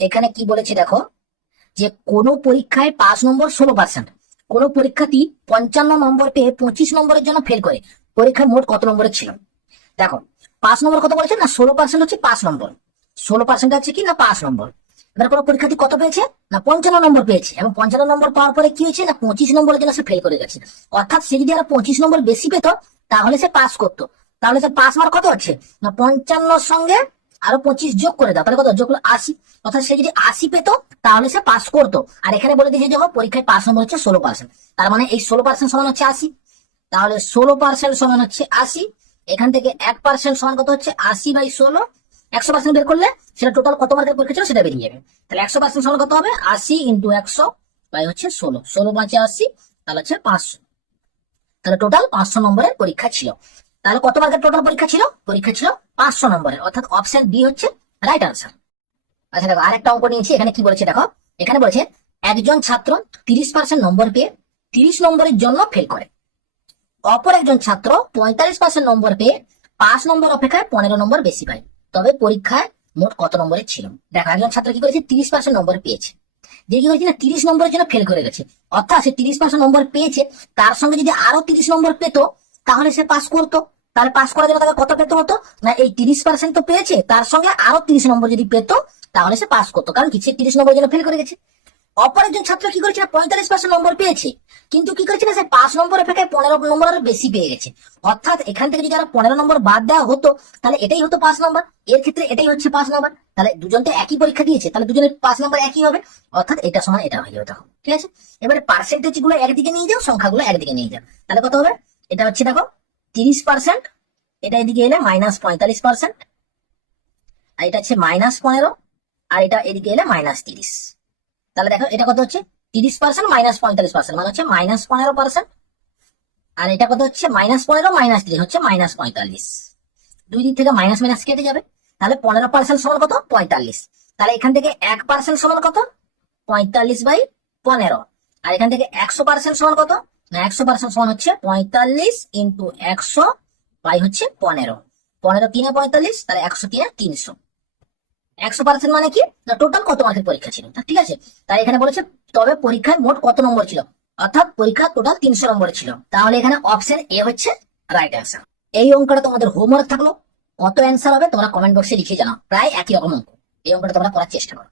এখানে কি বলেছে দেখো, যে কোন পরীক্ষায় 5 নম্বর 16%, কোন পরীক্ষার্থী 55 নম্বর পেয়ে 25 নম্বরের জন্য ফেল করে, পরীক্ষায় মোট কত নম্বরের ছিল? দেখো 5 নম্বর কত বলেছে না, 16% হচ্ছে 5 নম্বর, 16% আছে কি না 5 নম্বর। এবার কোনো পরীক্ষার্থী কত পেয়েছে না 55 নম্বর পেয়েছে, এবং 55 নম্বর পাওয়ার পরে কি হয়েছে না 25 নম্বরের জন্য সে ফেল করে গেছে। অর্থাৎ সে যদি আরো 25 নম্বর বেশি পেত তাহলে সে পাস করতো। তাহলে সে পাস মার্ক কত হচ্ছে না 55 সঙ্গে আরো 25 যোগ করে দাও, তাহলে কত যোগ করলে 80। অর্থাৎ সে যদি 80 পেত তাহলে সে পাস করতো। আর এখানে বলে দিয়েছে দেখো পরীক্ষায় 5 নম্বর হচ্ছে 16%, তার মানে এই 16% সমান হচ্ছে 80। তাহলে 16% সমান হচ্ছে 80। এখান থেকে 1% সমান কত হচ্ছে 80/16, 100% বের করলে সেটা টোটাল কত মার্কের পরীক্ষা ছিল সেটা বেরিয়ে যাবে। তাহলে 100% সমান কত হবে 80 × 100 বাই হচ্ছে 16, 16×5 80, তাহলে হচ্ছে 500। তাহলে টোটাল 500 নম্বরের পরীক্ষা ছিল। তাহলে কত মার্কের টোটাল পরীক্ষা ছিল? পরীক্ষা ছিল 500 নম্বরের, অর্থাৎ অপশন বি হচ্ছে রাইট আনসার। আচ্ছা দেখো আরেকটা অঙ্ক নিয়েছি, এখানে কি বলেছে দেখো, এখানে বলেছে একজন ছাত্র 30% নম্বর পেয়ে 30 নম্বরের জন্য ফেল করে, অপর একজন ছাত্র 45% নম্বর পেয়ে 5 নম্বর অপেক্ষায় 15 নম্বর বেশি পায়, তবে পরীক্ষায় মোট কত নম্বরের ছিল? দেখো একজন ছাত্র কি করেছে 30% নম্বর পেয়েছে, যে কি করেছে না 30 নম্বরের জন্য ফেল করে গেছে। অর্থাৎ সে 30% নম্বর পেয়েছে, তার সঙ্গে যদি আরো 30 নম্বর পেত তাহলে সে পাস করতো। তাহলে পাস করার জন্য তাকে কত পেতে হতো না, এই 30% তো পেয়েছে, তার সঙ্গে আরো 30 নম্বর যদি পেত তাহলে সে পাস করতো, কারণ কি সে 30 নম্বরের জন্য ফেল করে গেছে। অপর একজন ছাত্র কি করেছে না 45% নম্বর পেয়েছে, কিন্তু কি করেছে না সে 5 নম্বর অপেক্ষায় 15 নম্বর আরো বেশি পেয়ে গেছে। অর্থাৎ এখান থেকে যদি আরো 15 নম্বর বাদ দেওয়া হতো তাহলে এটাই হতো 5 নম্বর, এর ক্ষেত্রে এটাই হচ্ছে 5 নম্বর। তাহলে দুজন তো একই পরীক্ষা দিয়েছে, তাহলে দুজনের 5 নম্বর একই হবে, অর্থাৎ এটা সমান এটা হয়ে যাবে তখন। ঠিক আছে, এবারে পার্সেন্টেজ গুলো একদিকে নিয়ে যাও, সংখ্যাগুলো একদিকে নিয়ে যাও, তাহলে কত হবে? এটা হচ্ছে দেখো 30%, এটা এদিকে এলে -45%, আর এটা হচ্ছে -15, আর এটা এদিকে এলে -30। তাহলে দেখো এটা কত হচ্ছে 30% -45% মানে হচ্ছে -15%, আর এটা কত হচ্ছে -15 -30 হচ্ছে -45। দুই দিক থেকে মাইনাস মাইনাস কেটে যাবে, তাহলে 15% সমান কত 45। তাহলে এখান থেকে 1% সমান কত 45/15, আর এখান থেকে 100% সমান কত না 100% সমান হচ্ছে 45 × 100 বাই হচ্ছে 15, 15 3 45, তাহলে 100 3 300। 100% মানে কি না টোটাল কত মার্কের পরীক্ষা ছিল, ঠিক আছে। তাই এখানে বলেছে তবে পরীক্ষায় মোট কত নম্বর ছিল, অর্থাৎ পরীক্ষা টোটাল 300 নম্বর ছিল। তাহলে এখানে অপশন এ হচ্ছে রাইট অ্যান্সার। এই অঙ্কটা তোমাদের হোমওয়ার্ক থাকলো, কত অ্যান্সার হবে তোমরা কমেন্ট বক্সে লিখে জানাও, প্রায় একই রকম অঙ্ক। এই অঙ্কটা তোমরা করার চেষ্টা করো।